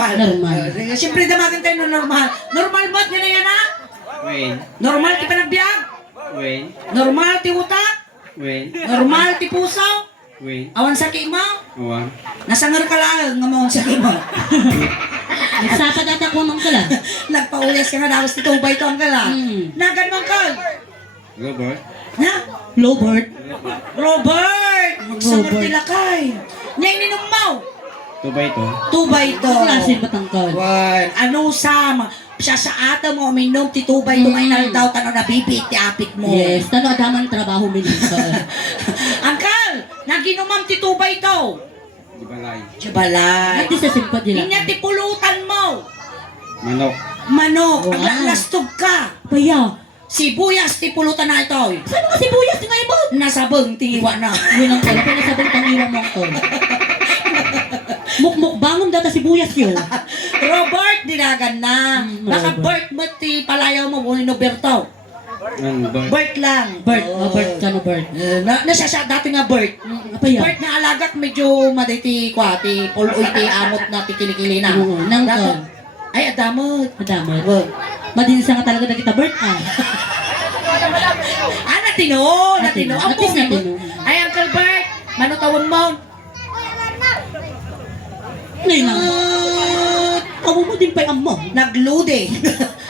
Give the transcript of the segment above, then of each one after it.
Normal. Normal. Siyempre damagan tayo ng normal. Normal ba't nyo na yan ha? Wen. Normal ti panagbiag? Wen. Normal ti utak? Wen. Normal ti puso? Wen. Awan sa mo? Awan. Nasangar ka lang nga mo sa mo. Nagsapad ata ko mang kala. Nagpauyas ka nga dapat ti tubay to ang kala. Nagan mang kal. Robert. Na? Lowbird. Robert! Magsangar Robert. ti lakay. Nyay ninom mo. Tubay to. Tubay to. Klase batangkal. Wan, ano sama? Siya sa ata mo, minom ti tubay to ngayon daw tano na bibit ti apit mo. Yes, tano adaman trabaho minisa. Angkal, naginomam ti tubay to. Di balay. Jabalay. Ati sa simpad nila. Inya ti pulutan mo. Manok. Manok, Wow. ang lalastog ka. Paya. Sibuyas ti pulutan na ito. Saan nga sibuyas nga ibon? Nasabeng ti iwa na. Winang kala, pinasabang tangiwa mo ko. Mukmuk bangon data sibuyas yun. Robert, dinagan na. Baka Robert. Bert mo ti palayaw mo, ni Noberto. Bert. Bert lang. Bird, Oo. Bird ka no Bird. Nasasya dati nga Bert. Apaya. Bert na alagak medyo maditi kwa ti puluy ti amot na ti kilikili na. Oo, nang Dato- kon. Ay, adamot. Madamot. Oh. Madinsa nga talaga na kita Bird ah. Natino. Natino. Ang At least pumi mo. natino. Ay, Uncle Bert, manutawon mo. Ngayon lang. Tawo mo din pa yung amo. Nagload eh.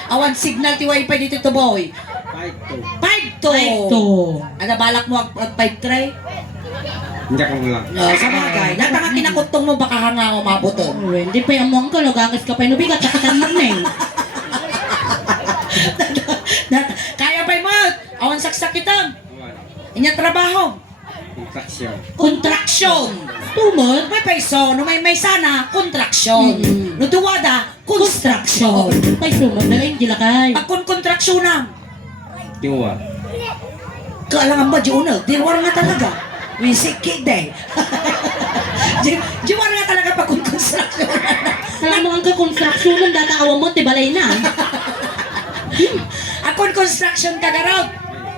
Awan signal ti wifi dito to boy. Fight to. 5 to. Ito. Ano balak mo ag 5 try? Hindi ka lang. No, sa bagay. Nata nga kinakutong mo baka hanga mo mabuto. Hindi pa yung amo ang kalogangas ka pa yung bigat. Kakatan mo na eh. Kaya pa mo. Awan saksak kita. Awan. Inya trabaho. Contraction. Contraction. Tumod. May paiso, no may sana, contraction. No duwada, construction. Ay, sumod na rin, gilakay. Pag kontraksyon na, Tiwa. kailangan ba di una? Diwar nga talaga. Wisik day. Diwar nga talaga pag construction na. Alam mo ang ka-construction ng dataawa mo, tibalay na. Akon construction kagaraw.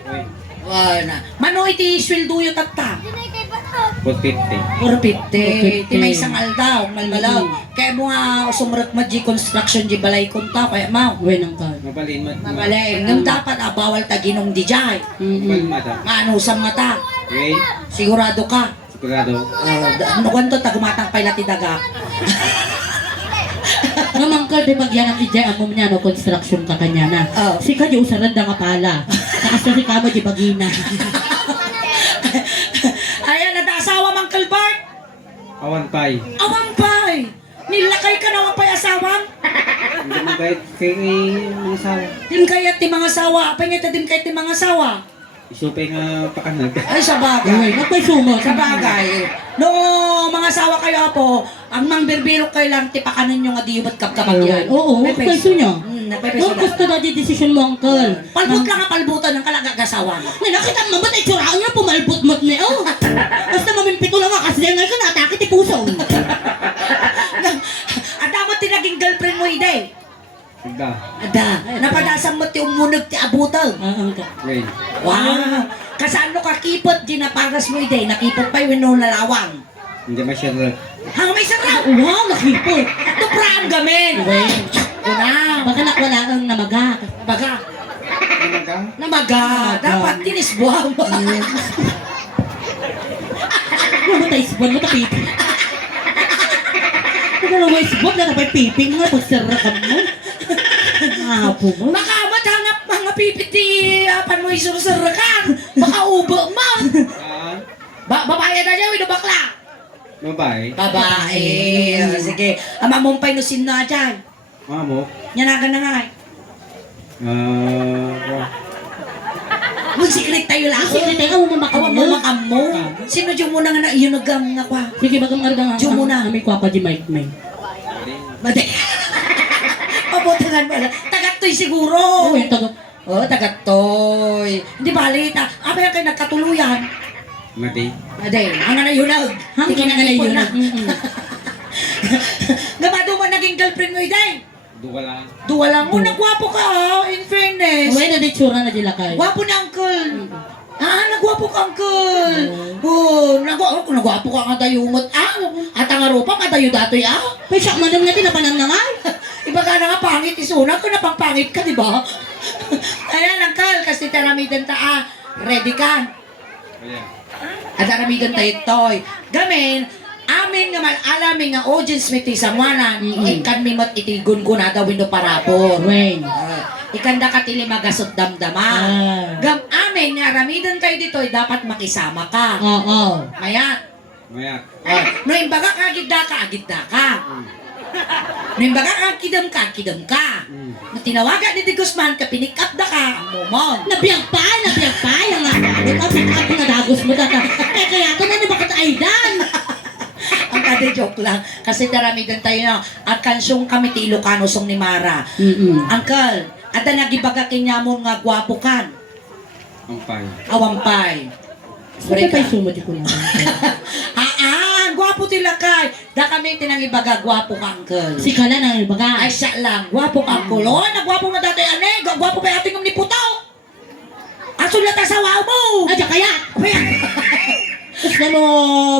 Wen. Wala. Mano iti sweldo tatta. 450. 450. Ti may isang aldaw, malmalaw. Kaya mo nga sumurot mo di construction di balay kunta, kaya mau. Uwe ng ka. Mabalin mat. Mabalay. Nung dapat bawal taginong di jay. Mabalin mata. Nga ano sa mata. Wen. Sigurado ka. Sigurado. Ano kwanto tagumatang pay lati daga. Naman ka, di bagyan ang ijay amom niya, no, construction ka kanya na. Oh. Si ka di usaran da nga pala. Takas na si kamo di bagina. Ayan, nadasawa mang kalbart. Awan pay. Awang pay. Nilakay ka naman pa'y asawang. Hindi mo kahit kay mga sawa. Dim kaya ti mga sawa. Apay nga dim kaya ti mga sawa. Isupay nga pakanag. Ay, sa Uwe, bagay. napay sumod. Sa bagay. No, mga sawa kayo po, ang mang birbiro kayo lang, tipakanan nyo nga di ba't kapkabagyan. Oo, May peso niya. Napay No, peso na. gusto na di decision mo, uncle. Palbut lang ang palbutan ng kalagagasawa. Nakita mo ba tayo tsura nga pumalbot-mot na oh. Basta mamimpito lang nga kasi ngayon ka na-atake ti puso. At dapat ti naging girlfriend mo, Iday. Agda. Ada, napadasan mo ti umunog ti abutang. Uncle. Wen. Wow! Kasano ka kipot, di naparas mo, Iday. Nakipot pa yung lalawang. Hindi masyadong. Hang may sarap! Wow, nakipot. Tupraan gamin! Uwe. Una, Baka nakwala kang namaga. baga. Ano ka? Namaga. Dapat tinisbuhan mo. Ano tayo isbon mo tapipi? Ano mo isbon na tapay piping mo pagsarakan mo? Hapo mo? Baka mathanap mga pipiti apan mo isurusurakan. Baka ubo mo. Ah. Babae na niya, wino bakla. Mabay. Babae. Sige. Ama mong painusin na dyan. Mga mo. Yanagan na nga. Magsikret tayo lang. Sige, teka mo mamakam Awa mo. mo makam mo. Sino dyan muna nga na iyon nagam nga kwa? Sige, bagang arga nga. Diyo muna. Kami kwa pa di Mike May. Mati. Pabutangan mo. Tagatoy siguro. Oo, yung taga. Oh, tagatoy. Hindi bali. Apa yan kayo nagkatuluyan? Mati. Aday, ang nga na yunag. Hanggang Hindi na na yun. na. Gamado mo naging girlfriend mo, Iday? Duwa lang. Duwa lang. Oh, nagwapo ka, in fairness. Uwe na di tsura na di lakay. Gwapo na, uncle. Nagwapo ka, uncle. Oh, nagwapo ka nga dayumot. At ang arupa ka dayo datoy, Pay siya, madam nga tinapanan na nga. isuna ko na pangpangit ka, di ba? Ayan, Uncle, kasi taramidan ta, ready ka? Ayan. At taramidan tayo toy. Gamin, amin nga man alamin nga audience mit isamanan, ikan mi mat iti gungunada windo parapor. Wen. Ikanda ka tili magasot damdama. Gam amin nga ramidan tayo dito, dapat makisama ka. Oo. Mayat. Mayat. No imbaga ka, agidda ka. No imbaga ka, kidam ka. No tinawaga ni Di Guzman, ka pinik up da ka, momon. Nabiyag pa. Yung nga, ikaw pick-up na dagos mo data. Kaya ito na ni bakit aidan? Ang kada joke lang. Kasi daramidan tayo na, ang kansyong kami ti Ilocano song ni Mara. Uncle, ada nagibaga kinyamon nga gwapo kan. Ampay. Awampay. Sorry pa sumod ko lang. Gwapo tila kay. Da kami tinangibaga gwapo ka, Uncle. Si Kala na yung baga. Ay, siya lang. Gwapo ka, Uncle. Oh, nagwapo mo dati, ane. Gwapo pa ating ni Putaw. Aso na tasawa mo. Adya kaya. Tapos na mo,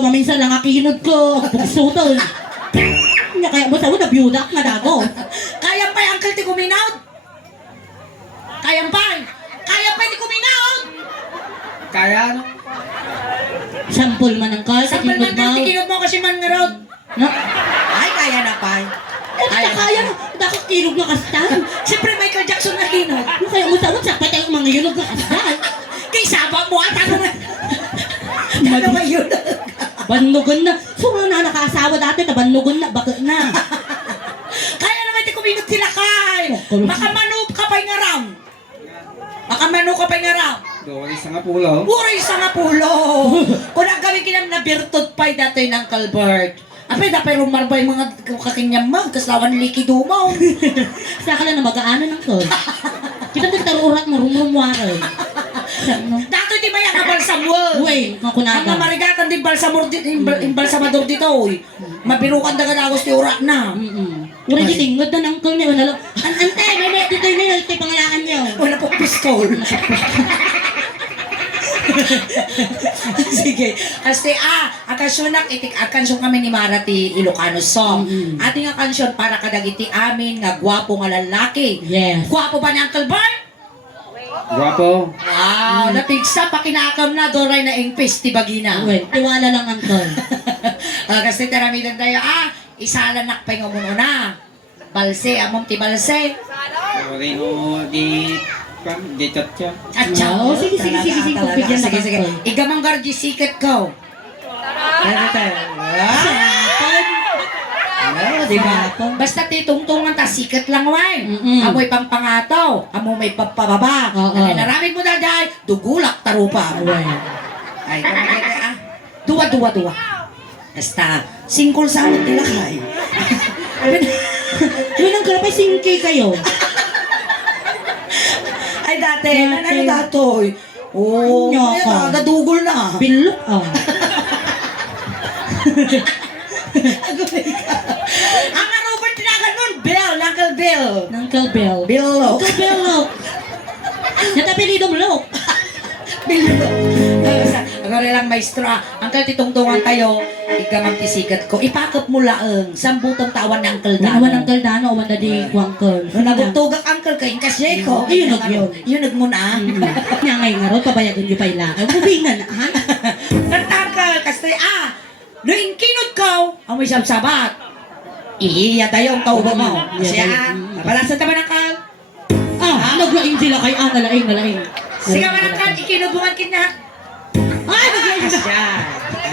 maminsan lang akinod ko. Pagsuto. Kaya mo sa na byudak na dago. Kaya pa, Uncle, ti kuminaw. Kaya pa, ti kuminaw. Kaya ano? Sample man ang kal. Sampal man ka, tikinod mo kasi man nga raw. No? Ay, kaya na pa. Kaya na. Dakot kilog na kastan. Siyempre, Michael Jackson na kinod. Kaya mo sa sa patay mga yulog na kastan. Kay sabang mo at ano na. Ano ba yun? Banlugon na. So nga na nakaasawa dati na banlugon na. Bakit na? Kaya naman ti kuminot sila kay. Makamano ka pa'y nga raw. Makamano ka pa'y nga raw. Doon isa nga pulo. Buray sa nga pulo. Kung ang gawin kinam na birtod pa'y datoy ng Calvert. Apay dapay rumarbay mga kakinyamang kaslawan liki dumaw. Sa kala na mag-aano ng tol. Kita nagtarurat mo rumumwaran. Datoy di maya nga balsamol. Uy, Ang makunada. marigatan di balsamador dito. Mabirukan daga dagos ti urak na. Ura di tingod na ng kong niyo. Ante, may dito niyo. Ito yung pangalaan niyo. Wala po pistol. Sige. Kasi akasyonak itik akansyon kami ni Mara ti Ilocano song. Ating akansyon para kadagiti amin nga gwapo nga lalaki. Yes. Gwapo ba ni Uncle Bart? Gwapo. Wow, napigsa pa kinakam na doray na ingpis ti bagina. Uy, tiwala lang ang tol. Kasi taramidan tayo isalanak pa yung na. Balse, amom ti balse. Rino di chatcha. Atcha. Oo, sige. Bigyan na Sige. Uncle. Igamang garji sikat ko. Diba? Basta titungtungan ta sikat lang wine. Amoy pang pangataw, amo may papababa. Oo. Ano naramid mo daday, dugulak tarupa. Uy. Ay, duwa. Basta, singkol sa amin nila kay. Yun ang karapay singkay kayo. Ay, dati, ano datoy? Oo, Nyaka. nadugol na. Bilok Ang Robert tinagan nun, Bill, Uncle Bill. Uncle Bell. Bill. Uncle Bell. Natapilidong lok. Bill. Ako lang maestro. Uncle, titungtungan tayo. Ikamang tisikat ko. Ipakap mo laang. Sambutang tawan ng Uncle Dano. Nawan Uncle Dano, uman na di Uncle. Nung nagutugak Uncle kain kasi ko. Yun yun. Yun mo na. Nga ngayon nga ron, pabayagan nyo pa ilakay. Kubingan na, ha? Uncle, kasi noong kinod ko, amoy sabsabat. Iya tayo ang taubo mo. Kasi palasan taman ng kal. Naglaing sila kay nalaing. Sige man ang kal, ikinubungan kita. Naglaing sila. Asya.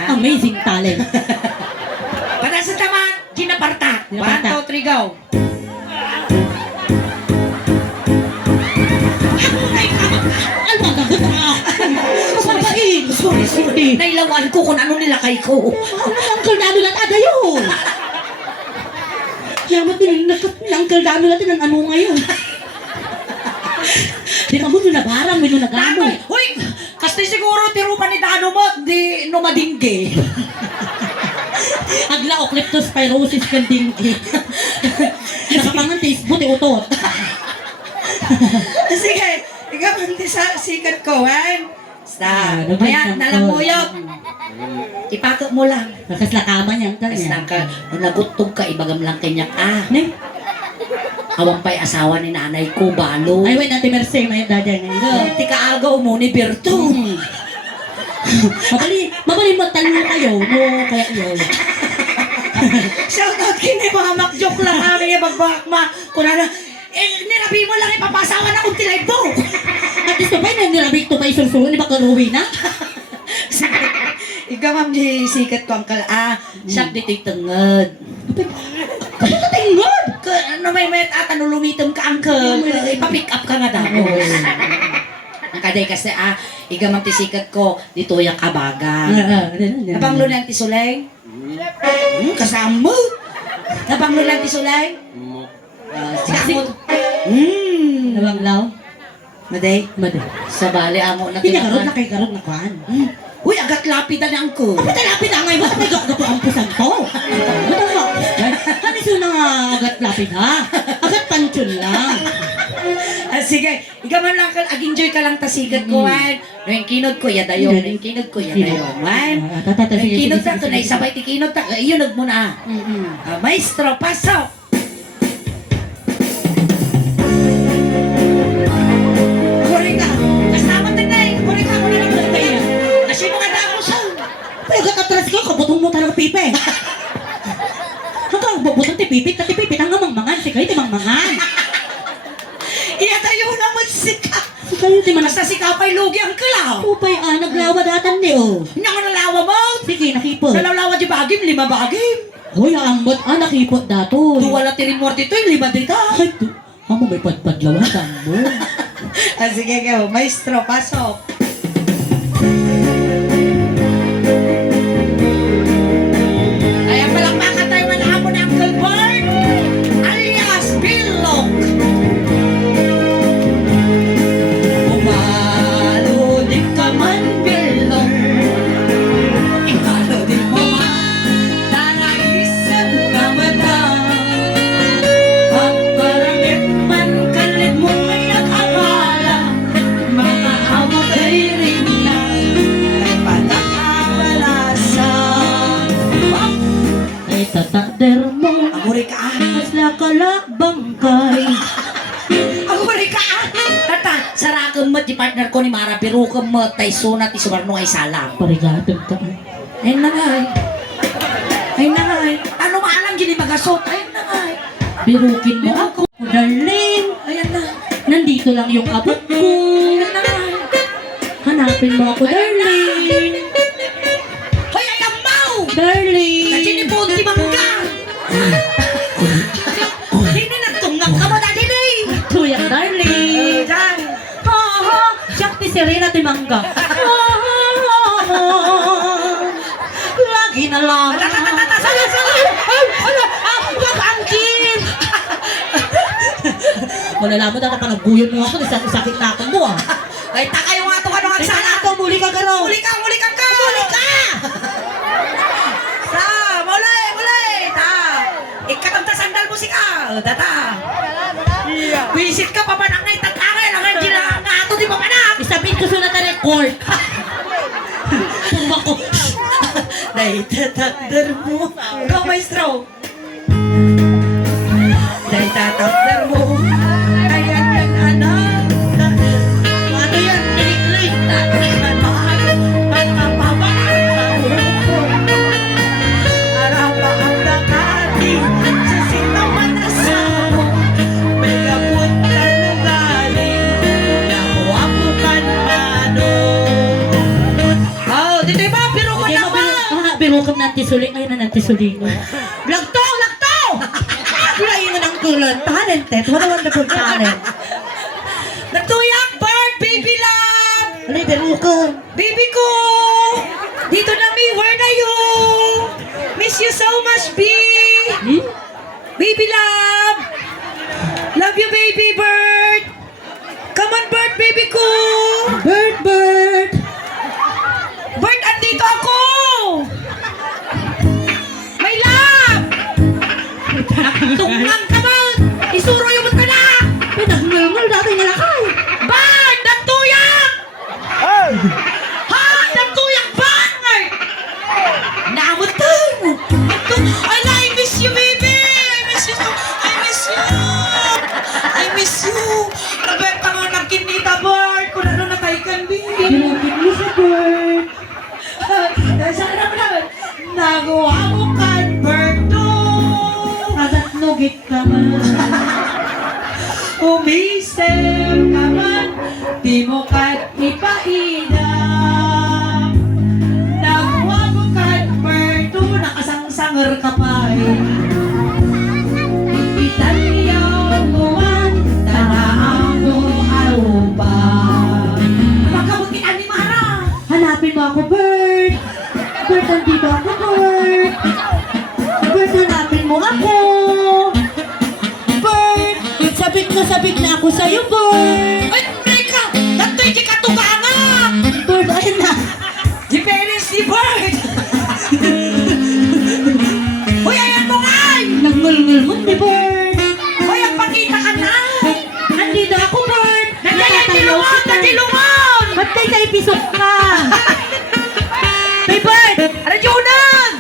Amazing talent. Palasan taman, ginaparta. 1, Ginaparta. 2, 3, go. Ano ang gagot na? Mababain. Sorry. Nailawan ko kung ano nilakay ko. Ano Uncle Dano lang adayo? Yaman din, Uncle Dano natin ang ano ngayon. Di ka mo doon nabarang, may doon nagamo. Danoy, huy! Kasi siguro tirupan ni Dano mo, di numadingge. Agla o kleptospirosis kang dingki. Nakapangan Facebook, utot. Sige, ikaw hindi sa sikat ko, Basta, naglaing maya, ng nalamuyok. Ipakot mo lang. Nakaslakaman yan ka Basta niya. ka, nung nagutog ka, ibagam lang kanya ka. Ne? Awang pa'y asawa ni nanay ko, balo. Ay, wait, Ate Merce, may dadya na ito. Tika agaw mo ni Berto. Mabali mo talo kayo, no, kaya yun. Shout out kini mga makjoke lang kami yung magbakma. Kunana, nirabi mo lang ipapasawa na kong tilay po. At least ba, nirabik to pa isursulo, di ba karuwi na? Ikaw ma'am, di sikat ko ang siyak di titenged. Ano ka tingod? Ano may at lumitom ka uncle. Ipapick up ka nga daw. Ang kaday kasi igamang tisikat ko, dito yung kabaga. Nabanglo na ang tisulay? Kasama. Nabanglo na ang tisulay? Sige mo. Nabanglaw? Maday? Maday. Sa bali amo na Hindi karon tinakan. na kay karon na kuan. Uy, agat lapidan ang ko. Apa talapid ang ngayon? May gato ang pusan to. Ano ba? Hani so na agat lapid ha? Agat pansyon lang. Sige, ikaw man lang, ag-enjoy ka lang tasigat ko, man. No, yung kinod ko, yadayon. No, yung kinod ko, yadayon, man. No, yung kinod ta, tunay sabay ti kinod ta, iyunod mo na. Maestro, pasok! Kuri ka, kasama din na eh. Kuri ka, kuri lang lang tayo. Kasi mga damo siya. Ay, agat atras ko, kabutong mo talaga pipe. Hanggang bubutong ti pipit, ti pipit ang mamangmangan. Si kayo ti mangmangan. Iyadayon naman sika. Si kayo ti manas. Basta sika pa'y lugi ang kalaw. Upay naglawa datan ni oh. Nya ka nalawa mo. Sige, nakipot. Nalalawa di bagim, 5 bagim. Hoy, ambot, nakipot dato. Wala tirimor dito, 5 dito. Ay, amo may padpadlawan mo. Sige ka, maestro, pasok. Ay, palakpakan tayo manahamo ni Uncle Bart, alias Bilog. Umalo di ka man, Bilog. Imalo di mo man, nanaisip ka mata. Ang paramit man kalit mo may nakakala. Mga amo kay rin na, ay patakawala sa Ay, tatader mo. Aguri ka Asla kalakbang kay. Aguri ka Tata, sarakam mo di partner ko ni Mara, pero kam mo tay suna ti sumarno ay salam. Parigatong ka. Ay nangay. Ay nangay. Ano maalang gini magasot? Ay nangay. Birukin mo ako, darling. Ayan na. Nandito lang yung abot ko. Ayan nangay. Hanapin mo ako, darling. Hoy, ay amaw! Darling. Kachini po ti mangga. Hindi nagtungag ka mo dati na eh. Tuyang, darling. Diyan. Ha ha. Siyak ni Serena Timangga. Ha ha. Lagi na lang. Wag angkin. Malalaman na napanagbuyon mo ako. Sakit na ako mo ah. Ay, taka yung ato ka nung Sana agsana. ako, muli ka garo. Muli ka! Muli ka! Sa, muli! Ta! Ikatamta sandal mo si ka! Tata! Visit ka pa pa nang ngay tatare! Nang ngay ginang nga ato di pa pa na! Isabit ko sa nata-record. Pumako. Dahil tatakder mo! Ikaw, maestro! Dahil tatakder mo! Ayan yan, anak! Ano yan? Tiniklik! Birukam na tisuling. Ayun na tisuling. Lagto! Kulayin mo ng kulot. Talented. What a wonderful talent. Nagtuyak, Bart! Baby love! Alay, birukam. Baby ko! Dito na, Mi. Where na you? Miss you so much, B! Baby love! Love you, baby bird! Come on, Bert, baby ko! Bird. Bert, andito ako! May love! Tungkang ka ba? Isuro yung ka na! Pinagmulmul dati nila kay. Bert, nagtuyak! Ha? Nagtuyak, Bert! Naamot to! I miss you, baby! I miss you! Umugit ka man. Umisip ka man, di mo kat ipaidam. Nagwago kat perto, nakasangsanger ka pa Italyaw mo man, tanaang mo arupa. Magkabukian ni Mara. Hanapin mo ako, Bert. Bert, nandito ako, Bert. Bert, hanapin mo ako. Bert, sabit na ako sa'yo, Bert. Ay, Reka! Natoy di katugangan! Bert, ayun na. Di Peris si Bert! Uy, ayan mo ngay! Nangulngul mo ni Bert. Uy, ang pakita ka na! Nandito ako, Bert. Nandiyan tilungan! kita. Natilungan! Ba't kayo sa episode ka? Hey, Bert! Rajunan!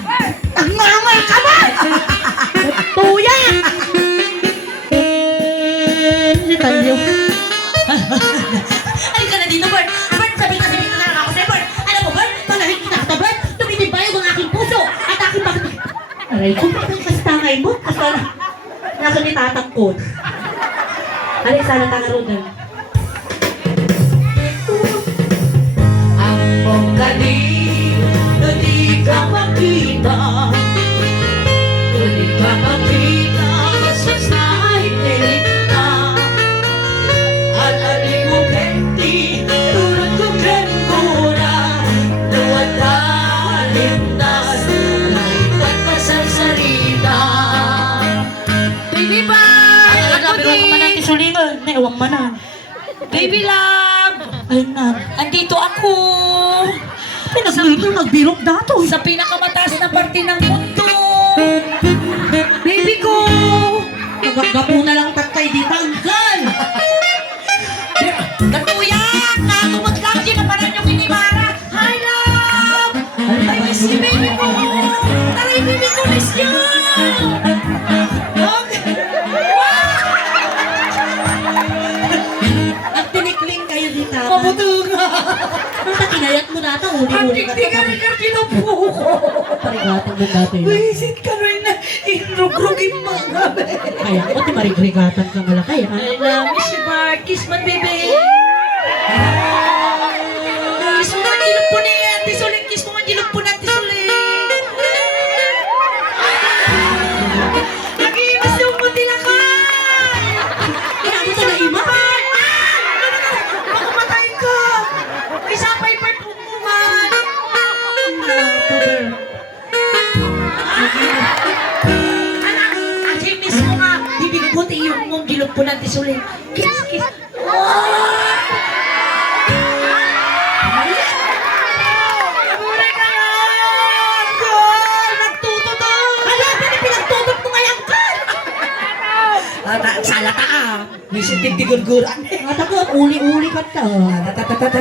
Ang mamay ka ba? Tuya! Talyo. Ay ka na dito, Bert. Bert, sabi na lang ako sa'yo, Bert. Alam mo, Bert, panahit kita kita, Bert. Tumitibay ang aking puso at aking bakit. Aray ko, bakit kasi tangay mo? Kasi nasa ni tatang ko. Aray, sana tanga ron. Ang pongkali na di ka makita. Na di ka makita. Masas na ay tinikta. Alalim mo kenti. Tulad ko kengura. Luwadalim na. Naipat pa sa sarita. Baby ba? Sulingan, naiwang manan. Baby love! Ayun na. Andito ako! Nagbirok dato. Sa pinakamataas na parte ng mundo! Baby ko! Nagagapo na lang tatay di tanggal. Katuyak! Nakumot lang din na parang yung inimara! Hi, love! I miss you, baby ko! Taray, baby ko, miss you! Nagtinikling kayo di tata. Mabutunga! Ang kinayat mo data, uli-uli ka Tignan ka kinupo ko! Parigatang mo dati. Wisit ka rin na inrogrogin mga Kaya ko, ti marigrigatan ka nga lang kaya. I love you, si Mark. Kiss mo, baby. Kiss mo man, gilog po ni Ate Soling. Kiss mo man, gilog po ni Ate Soling. Nag-iimas yung mutilakan. Inabot sa naima. Makamatay ka. Isa pa yung part mo man. Anak, ang miss mo nga. Bibig buti yung mong gilog po ni Ate Soling. Kiss, kiss. Muna ka nga! Girl! Nagtututok! Hala, pwede pinagtutok mo ngayon ka. Salata ka! May sintig-tigurguran. Mata ko, uli-uli ka ta.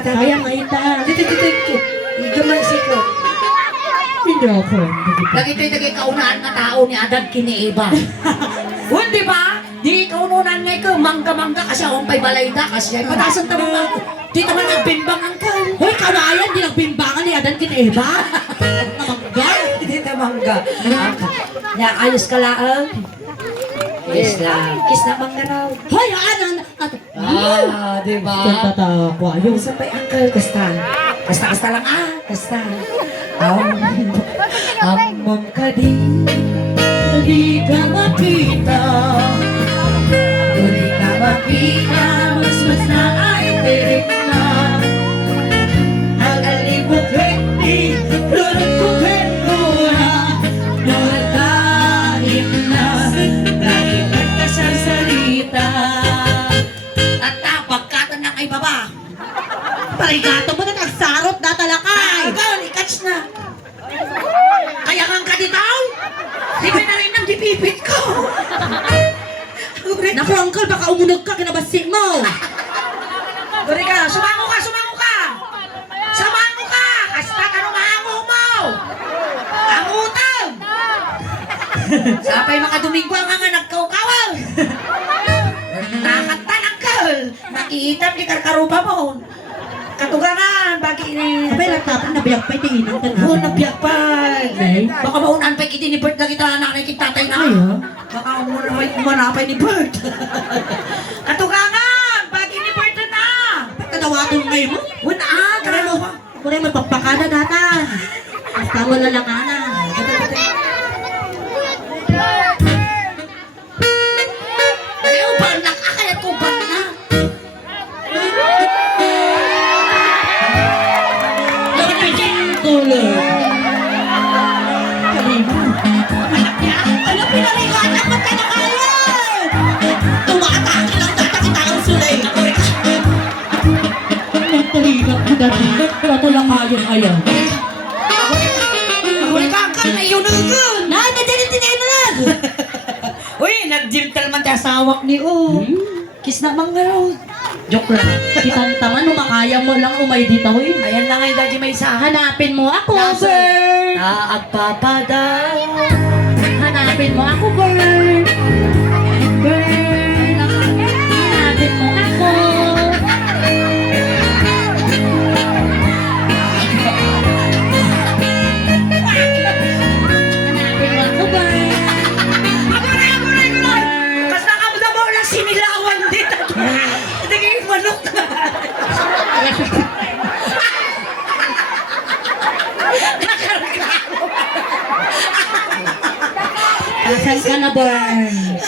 Kaya ngayon ta. Dito. Igaman sikot. Hindi ako. Lagi tayo nagkikaunahan nga tao ni Adan kini Eva. Di ba? Di kaununan nga ikaw, mangga-mangga kasi akong pa'y balay na kasi ay patasan ta mga dito man nagbimbang ang kan. Hoy, kawayan, di nagbimbangan ni Adan kin Eva. Namangga. Dito mangga. Ya, ayos ka lang. Kiss lang. Kiss na mangga raw. Hoy, anan. Di ba? Santa ta, kwayo. Yung sa pa'y uncle, kasta. Kasta lang kasta. Among ka di ka makita. Di ka makita, mas na ay tirik na. Ang alibog hindi, lulot ko kengura. Lulot dahil na, nakikat ka sa salita. At pagkatan ng ay baba. Parigato mo na nagsarot na talakay. Ikaw, ikats na. Kaya kang kaditaw? Di ba na rin ang dipipit ko? Naku, uncle, baka umunog ka, kinabasik mo. Guri ka, sumango ka! Sumango ka! Kasta ka nung mahango mo! Ang utang! Sapay makaduminggo ang nga nagkaukawaw! Nakatan, uncle! Nakiitam di karkarupa mo! Katugangan, bagi ini. Abay, natapon na biyag pa, itiinan ka na. Oo, nabiyak pa. Ay. Baka maunaan pa kiti ni Bert na kita anak na kitatay na. Ay, ha? Baka manapay ni Bert. Katugangan, bagi ni Bert na. Ba't natawatin mo ngayon mo? Wala, tara mo. Kung ay magpapakada data. Basta mo na lang, ana. Ayaw ba, nakakayat ko ba na? Tulog. Kalima. Ano pinaligan ang mata na kaya? Tumatake lang data kita ang sulay. Nagtaligat ko dati. Ito lang ayaw. Huli ka ka, ayaw na ka. Nandiyan yung tinilag. Uy, nag-gentle man tayo sawak ni O. Kiss na mang garaw. Joke lang. Kitang taman, umakaya mo lang umay dito. Ayan lang ay daddy may sahan. Hanapin mo ako, Nasa- Bert. Naagpapadaw. Hanapin mo ako, Bert. Bert. Hanapin mo ako. Hanapin mo ako, Bert. Aguray! Kas nakabda mo lang sinilawan dito. Hindi kayo manok na. Asan ka na, Bert?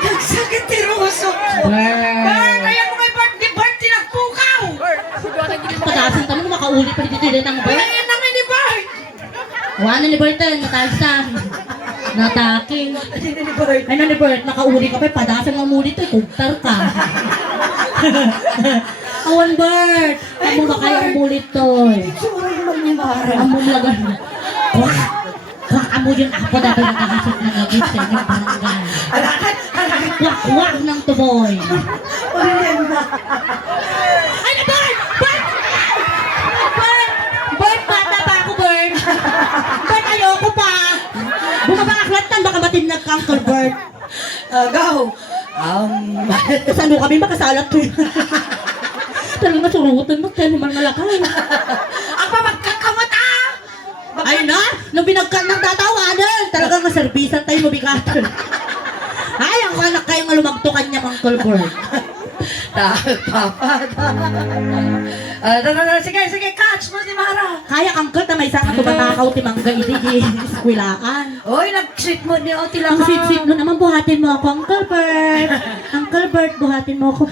Nagsakit tiroso ko. Bart, ayan mo kay Bart. Di Bart, tinagpukaw. Pagkasan ka mo, makaulit pa dito dito ng Bert. Ayan na nga ni Bart. Wala ni Bert, natagsan. Nataking. Ayan na ni Bart. Ano ni Bert, nakauli ka pa, padasan mo muli ito, kugtar ka. Awan Bert, amo ba kayo umulit to? Sura naman ni Mara. Amo lagan. Wah, wah, amo yung apo dati nakahasok na nagit sa inyong barangay. Alakan. Wah, wah ng tuboy. Ulitin na. Ay, Bert! Bert! Bert! Bert, bata pa ako, Bert. Bert, ayoko pa. Bumabaklat tan, baka matinag ka, Uncle Bert. Go. Saan mo kami makasalat to? Talaga surutan mo, kaya naman malakan. Ang pamagkakamot ah! Ay na, nung binagkan ng tatawanan, talagang maserbisan tayo mabigatan. Ay, ang anak kayong lumagtukan niya, Uncle Bert. Sige, catch mo si Mara. Kaya Uncle, na may isang tumatakaw timangga iti skwilaan. Oy, nag-treat mo niya o Ang tilaka. sip-sip mo naman, buhatin mo ako, Uncle Bert. Uncle Bert, buhatin mo ako.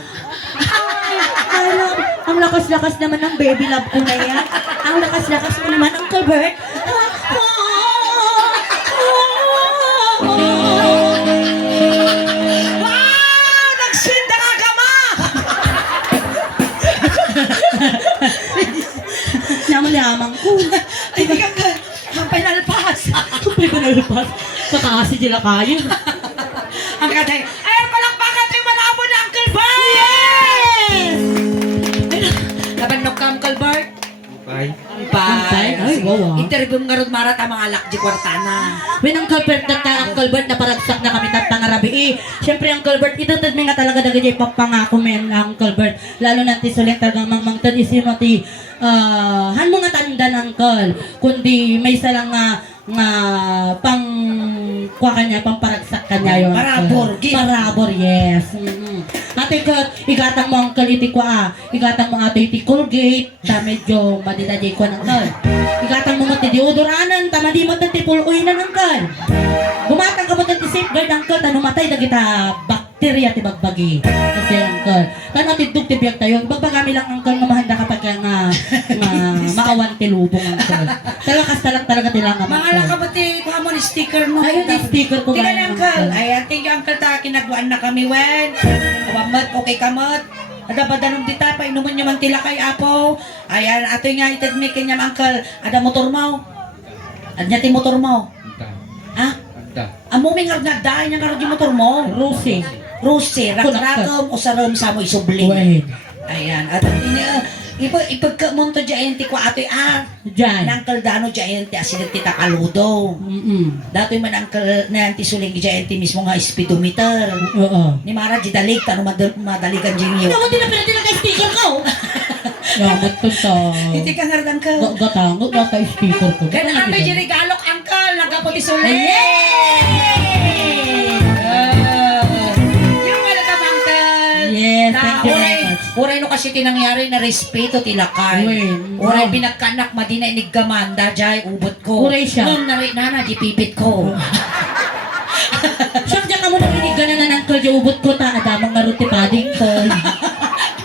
Ay, love, ang lakas-lakas naman ng baby love ko na yan. Ang lakas-lakas mo naman, Uncle Bert. Wow! Nagsinda ka kama! Naman-yaman ko. Ay, di ka ka. Ang pinalpas. Siyempre ba nalpas? Kakasi sila kaya. Ang katay. Ay, palakpakan tayo malabo na Uncle Bert! Yes! Nabanok ka, Uncle Bert? Bye. Ampay? Ay, wow, ah. Interview nga ron Mara tamang alak di kwartana. When Uncle Bert na Uncle Bert na paragsak na kami tatang arabi. Siyempre Uncle Bert, itutod mi nga talaga dagay papangako men Uncle Bert. Lalo na ti sulit talagang mangmangtod isimo ti han mo nga tanda Uncle. Kundi may isa lang nga pang kuha kanya, pang paragsak kanya yun. Parabor, gid. Parabor, yes. Ate ka, igatang mo Uncle iti kwa. Igatang mo ate iti Colgate. Ta medyo madidajay ko Uncle. Igatang mo ti deodoranan. Ta madi mo ti puloy na Uncle. Gumatang ka mo ti safeguard Uncle. Ta numatay na kita bakterya ti bagbagi. Kasi Uncle. Ta natidug ti biyak tayo. Bagbagami lang Uncle nga mahanda kapag nga maawan ti lubong Uncle. Talakas talaga ti lang Mga lakabati, kuha mo ni sticker mo. Ayun, yung sticker ko Tingnan ganun, Uncle. Uncle. Ayan, thank you Uncle ta. Kinagwaan na kami, wen. Kawamat, okay kamot. Ada ba danom dita, painuman nyo man tila kay Apo. Ayan, ato nga itadmi kanya Uncle. Ada motor mo. Adnya ti motor mo. Anta. Ha? Anta. Amo may nagdaan niya nga yung motor mo. Rosie. Rose, rakrakam o sarom sa mo isubling. Wait. Ayan, at ipagkamunto dyan ti kwa ato'y Diyan. Nangkal dano dyan ti asin ti takaludo. Dato'y man angkal na ti suling dyan ti mismo nga speedometer. Oo. Ni Mara di dalig, tano madaligan dyan yun. Ano mo din na pinatila kay sticker ko? Yamot ko sa... Hindi ka nga uncle. Gatangot na ka speaker ko. Kaya ato yung regalok uncle, nagkaputi suli. Yay! Yung welcome uncle. Yes, Na thank you very uray, much. uray no kasi tinangyari na respeto tilakay. Uray pinagkanak madina iniggaman, dajay ubot ko. Uray siya. Nung nari na di pipit ko. Siyak dyan ka mo nakinig ka na ng Uncle ubot ko ta. Adamang maruti pading ko.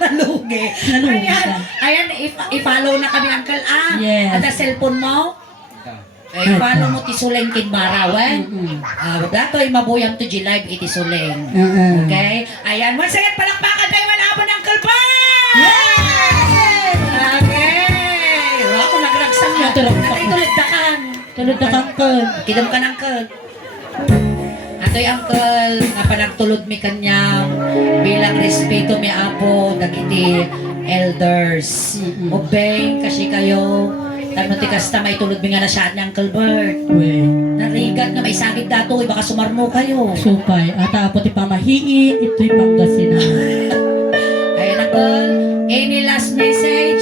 Nalugi. Nalugi Ayan, ka. ayan, i-follow na kami uncle Yes. At cellphone mo. I-follow mo ti Suleng Kinmarawan. Dato'y mabuyam to G-Live iti Suleng. Okay? Ayan, once again, palakpakan tayo manapon ng Kalpan! Okay! Ako nagragsang mo. Ato'y tuliddakan. Tulad na Uncle. Kidam ka ng uncle. Ato'y uncle, nga panagtulod mi kanyang bilang respeto mi apo, dagiti elders. Obey, kasi kayo. Tanong ti kasta may tulod mi nga na siya ni Uncle Bert. Narigat nga may sakit dato, baka sumarno kayo. Supay. At apo ti pamahiin. Ito'y Pangasinan. Ayan uncle, any last message?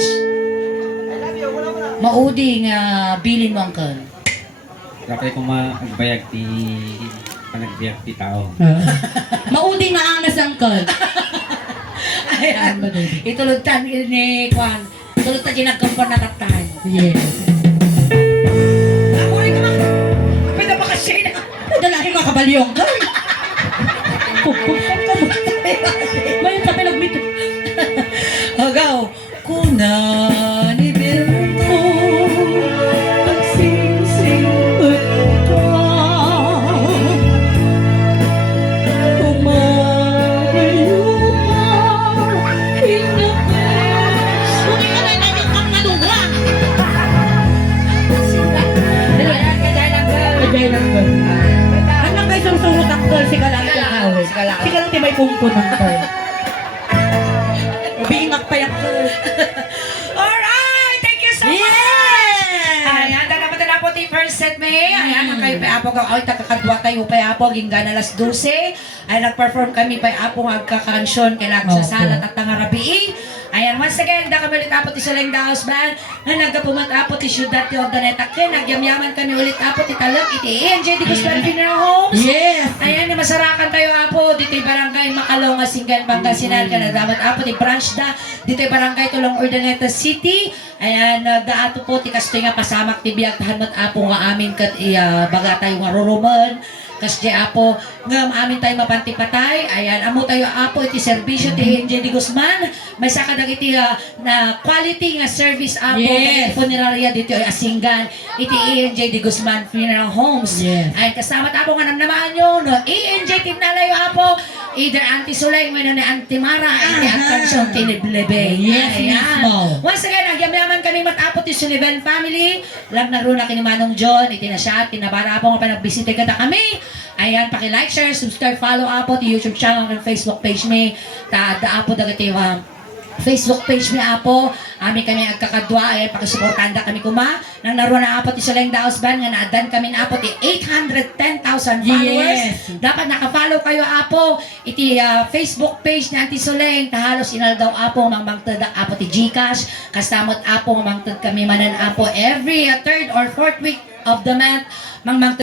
Maudi nga bilin mo uncle. Kapay ko maagbayag ti panagbiyak ti tao. Maudi nga angas Uncle. Ayan, itulod tan ni Kwan. Tulod tan ginagkampon na tatay. Yes. Ako rin ka na. Pwede pa kasi na. Dalahin mga kabalyong ka. May sa pinagmito. Agaw. Kuna ni Berto. Pagsisipot ka. Umarayo ka. Inabas. Suki ka na yung kang malunga. Ayan, kaya lang girl. Kajay lang ba? Anak kayo sa surot ang girl. Sika lang Sika lang. ikaw. Sika lang. Sika lang ti may kumpun ng girl. Bingak pa yung girl. Alright, thank you so much. Yes! Ayan, dapat na po ti first set me. Ayan, ang kayo pa apo. Ay, takakadwa tayo pa apo. Ginggana alas 12. Ay, nag-perform kami pa apo. Agkakansyon. Kailangan sa Okay. salat at tangarabi. Ayan, once again, da kami ulit apo ti Suleng Daos Band. Na nagkapumat apo ti Syudad ti Ordaneta. Kaya nagyamyaman kami ulit apo ti Talak. Iti ENJ di Guzman Funeral Homes. Yes! Ayan, masarakan tayo apo. Dito yung barangay Macalong, Asinggan, Pangasinan. Dapat apo ti branch da. Dito yung barangay Tulong Urdaneta City. Ayan, daato po ti kastoy nga pasamak ti biyag tahan mat apo nga amin kat baga tayo nga ruruman. Kasi apo nga amin tayo mapantipatay. Ayan, amo tayo apo iti serbisyo ti ENJ di Guzman. May sakadag iti na quality nga service apo. Yes. Funeraria dito ay Asinggan. Iti ENJ di Guzman Funeral Homes. Yes. Ay kasama apo nga namnamaan nyo. No, ENJ tinalayo apo. Either Auntie Suleng, may na ni Auntie Mara. Iti at kansyon tiniblebe. Yes, mismo. Once again, nagyamyaman kami matapot ti Sullivan family. Lag na rin na kini Manong John. Iti na siya. Tinabara po nga panagbisite kada kami. Ayan, paki-like, share, subscribe, follow apo ti YouTube channel and Facebook page me. Apo dagiti Facebook page mi apo. Ami kami agkakadwa. Ayan, pakisuportanda kami kuma. Nang naruan na apo ti Suleng Daos Band. Nga naadan kami na apo ti 810,000 followers. Yes. Dapat nakafollow kayo apo. Iti Facebook page ni Auntie Suleng. Tahalos inal daw apo. Mangmangtad apo ti Gcash. Kastamot apo. Mangmangtad kami manan apo. Every third or fourth week of the month. Mangmangtad